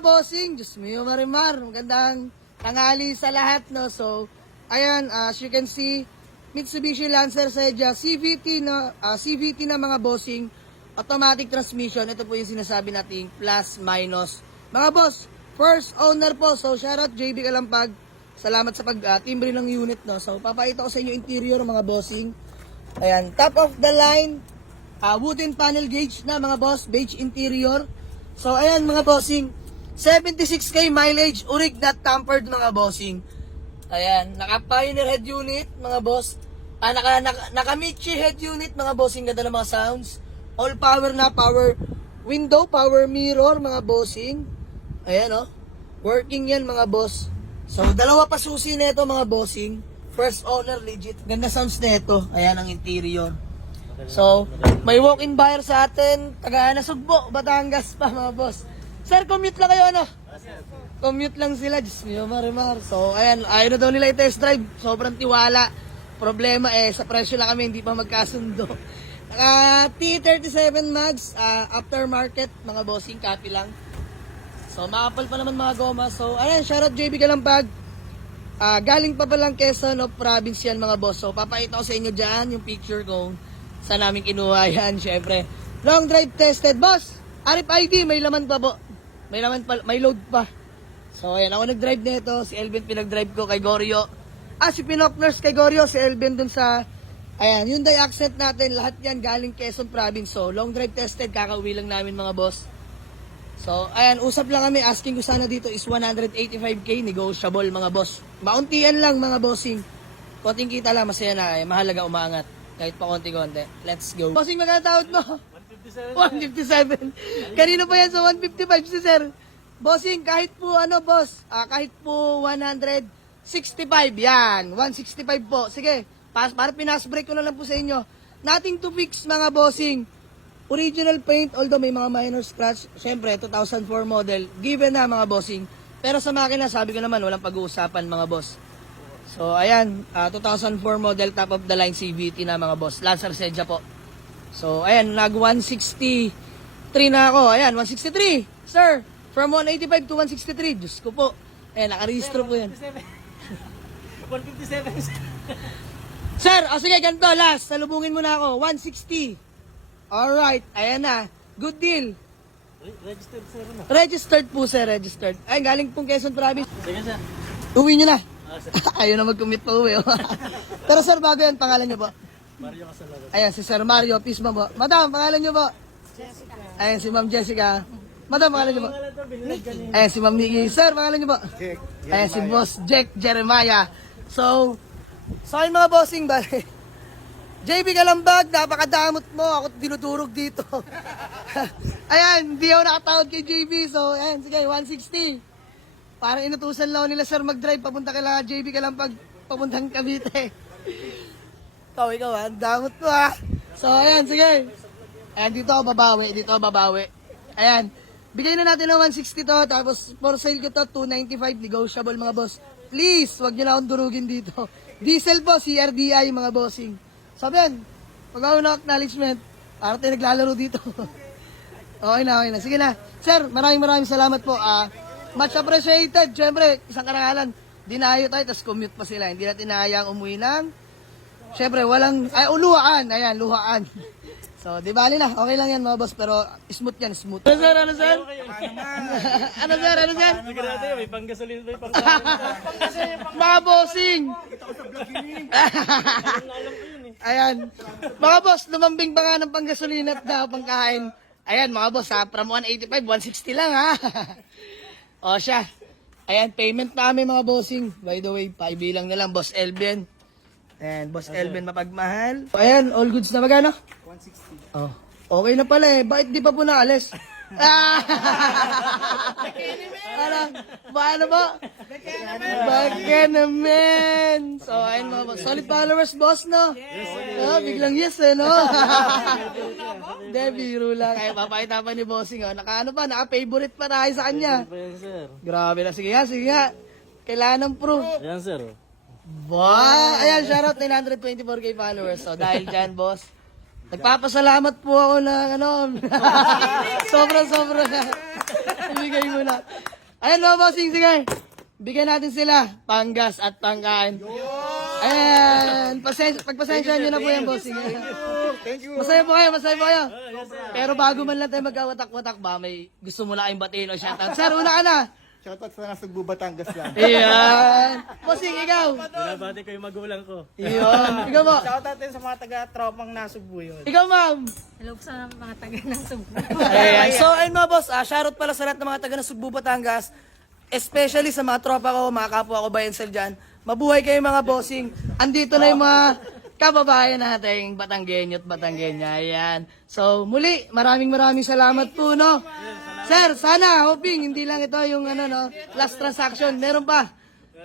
mga bossing, Diyos mio marimar, magandang tanghali sa lahat, no? So, ayan, as you can see, Mitsubishi Lancer Sedia CVT na mga bossing, automatic transmission. Ito po yung sinasabi nating plus minus. Mga boss, first owner po. So, shoutout JB Kalampag. Salamat sa pag-timbre ng unit, no? So, papakita ko sa inyo interior mga bossing. Ayan, top of the line, wooden panel gauge na mga boss, beige interior. So, ayan mga bossing, 76k mileage, urig not tampered mga bossing. Ayan, naka-Pioneer head unit mga boss. Naka-Michi head unit mga bossing, ganda ng mga sounds. All power na, power window, power mirror mga bossing. Ayan oh, working yan mga boss. So, dalawa pa susi nito mga bossing. First owner legit. Ganda sounds nito. Ayan ang interior. So, may walk-in buyer sa atin, taga Nasugbo, Batangas pa mga boss. Sir, commute lang kayo ano? Commute lang sila, Diyos mio marimar. So, ayan, ayaw na daw nila i-test drive. Sobrang tiwala. Problema sa presyo lang kami, hindi pa magkasundo. T37 mags, aftermarket, mga bossing, copy lang. So, makapal pa naman mga goma. So, ayan, shoutout JB Kalampag. Galing pa palang Quezon of Province yan mga boss. So, papakita ko sa inyo dyan yung picture ko. Saan namin kinuha yan, syempre. Long drive tested. Boss, RFID, may laman pa po. May laman pa, may load pa. So, ayan, ako nag-drive nito. Si Elvin pinag-drive ko kay Goryo. Si Pinok Nurse kay Goryo. Si Elvin dun sa, ayan, Hyundai Accent natin. Lahat yan galing Quezon Province. So, long drive tested. Kakauwi lang namin mga boss. So, ayan, usap lang kami. Asking ko sana dito is 185k. Negotiable mga boss. Mauntian lang mga bossing. Konting kita lang, masaya na. Mahalaga umaangat. Kahit pa konti-konti. Let's go. Bossing, magkatawad mo? 157. Kanino pa yan sa 155 si sir? Bossing, kahit po ano boss, kahit po 165. Yan, 165 po. Sige, para pinas-break ko na lang po sa inyo. Nothing to fix mga bossing. Original paint, although may mga minor scratch. Siyempre, 2004 model. Given na mga bossing. Pero sa makina, sabi ko naman, walang pag-uusapan mga boss. So, ayan, 2004 model, top of the line CVT na mga boss. Lancer Sedia po. So, ayan, nag-163 na ako. Ayan, 163. Sir, from 185 to 163. Diyos ko po. Ayan, nakarehistro po yan. 157. Sir, sige, ganito, last. Salubungin mo na ako. 160. Alright, ayan na. Good deal. Registered sir na. Registered po, sir. Registered. Ayan, galing pong Quezon Province. Sige sir. Uwi nyo na. Ayaw na mag-commit pa uwi. Pero sir, bago yan, pangalan nyo po. Mario Casalaga. Ayan, si Sir Mario Pisma po. Madam, pangalan nyo po? Jessica. Ayan, si Ma'am Jessica. Madam, pangalan nyo po? Ayan, si Ma'am Nikki. Sir, pangalan nyo po? Ayan, si Boss Jack Jeremiah. So ayun mga bossing, bale. JB Kalambag, napakadamot mo. Ako dinudurog dito. Ayan, hindi ako nakatawad kay JB. So, ayan, sige, 160. Parang inutusan lang nila sir mag-drive papunta kay JB Kalampag, papuntang Cavite. Ikaw ha, damot mo ha. So ayan, sige. Ayan, dito ako babawi. Ayan, bigay na natin ng 160 to, tapos for sale ko to, 295, negotiable mga boss. Please, wag nyo na akong durugin dito. Diesel po, CRDI mga bossing. Sabi yan, pag-awa na acknowledgement, para tayo naglalaro dito. Okay na. Sige na. Sir, maraming salamat po. Much appreciated. Siyempre, isang karangalan, dinayo tayo, tapos commute pa sila. Hindi natin nahayang umuwi ng, siyempre, luhaan. Ayan, luhaan. So, di bali na. Okay lang yan mga boss, pero smooth yan, smooth. Ano sir? Ano sir? May panggasolina, may panggasolina. Mga bossing! Ayan. Mga boss, lumambing ba nga ng panggasolina at pangkain? Ayan, mga boss, from 185, 160 lang ha. O siya. Ayan, payment namin mga bossing. By the way, paibilang na lang, Boss Elvin. Ayan, Boss Elvin mapagmahal. Ayan, all goods na magano? 160. Oh, okay na pala eh. Bakit di pa po naalis? Paano ba? Baka naman. So, ayun mga boss. Solid followers, boss, no? Biglang yes, no? Hindi, biro lang. Ay, papakita pa ni bossing, oh. Naka-favorite pa tayo sa kanya. Grabe na. Sige nga. Kailangan ng proof. Yan sir. Ba? Ayan, shoutout 924k followers. So, dahil dyan, boss, nagpapasalamat po ako ng sobra. Ibigay mo na. Ayan mga bossing, sige. Bigyan natin sila panggas at pangkain. Ayan, pagpasensyahan nyo na po yan, bossing. Thank you. Masaya po kayo. Pero bago man lang tayo magkawatak-watak ba, may gusto mo lang batiin o shoutout. Sir, una ka na. Shoutout sa Nasugbu, Batangas lang. Ayan. Bossing, ikaw. Binabati ko yung magulang ko. Iyon. Ikaw mo. Shoutout din sa mga taga-tropang nasugbo yun. Ikaw, ma'am. Hello po sa mga taga ng Cebu. Ayan. So, ayun mga boss, shoutout pala sa lahat ng mga taga ng Sugbo, Batangas. Especially sa mga tropa ko, mga kapwa ko Bayensel dyan. Mabuhay kayo mga bossing. Andito na yung mga kababayan nating Batanggenyo at Batanggenya. Ayan. So, muli, maraming salamat po, no? Sir, sana, hoping, hindi lang ito yung last transaction. Meron pa.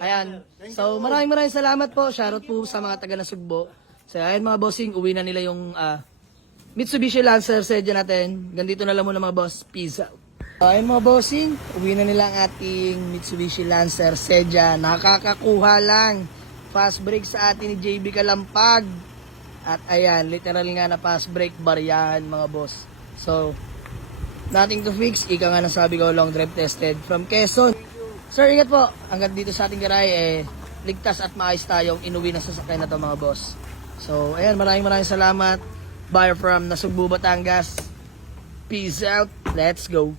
Ayan. So, maraming salamat po. Shoutout po sa mga taga ng Sugbo. So, ayan mga bossing, uwi na nila yung Mitsubishi Lancer Sedia natin. Ganito na lang muna mga boss. Peace out. Ayun mga bossing, uwi na nila ang ating Mitsubishi Lancer Sedia. Nakakakuha lang. Fast brake sa atin ni JB Kalampag. At ayan, literal nga na fast brake baryahan mga boss. So, nothing to fix. Ika nga nasabi ko, long drive tested from Quezon. Sir, ingat po. Hanggang dito sa ating garahe, ligtas at maayos tayong inuwi na sasakyan na to mga boss. So, ayan, maraming salamat. Buyer from Nasugbu, Batangas. Peace out. Let's go.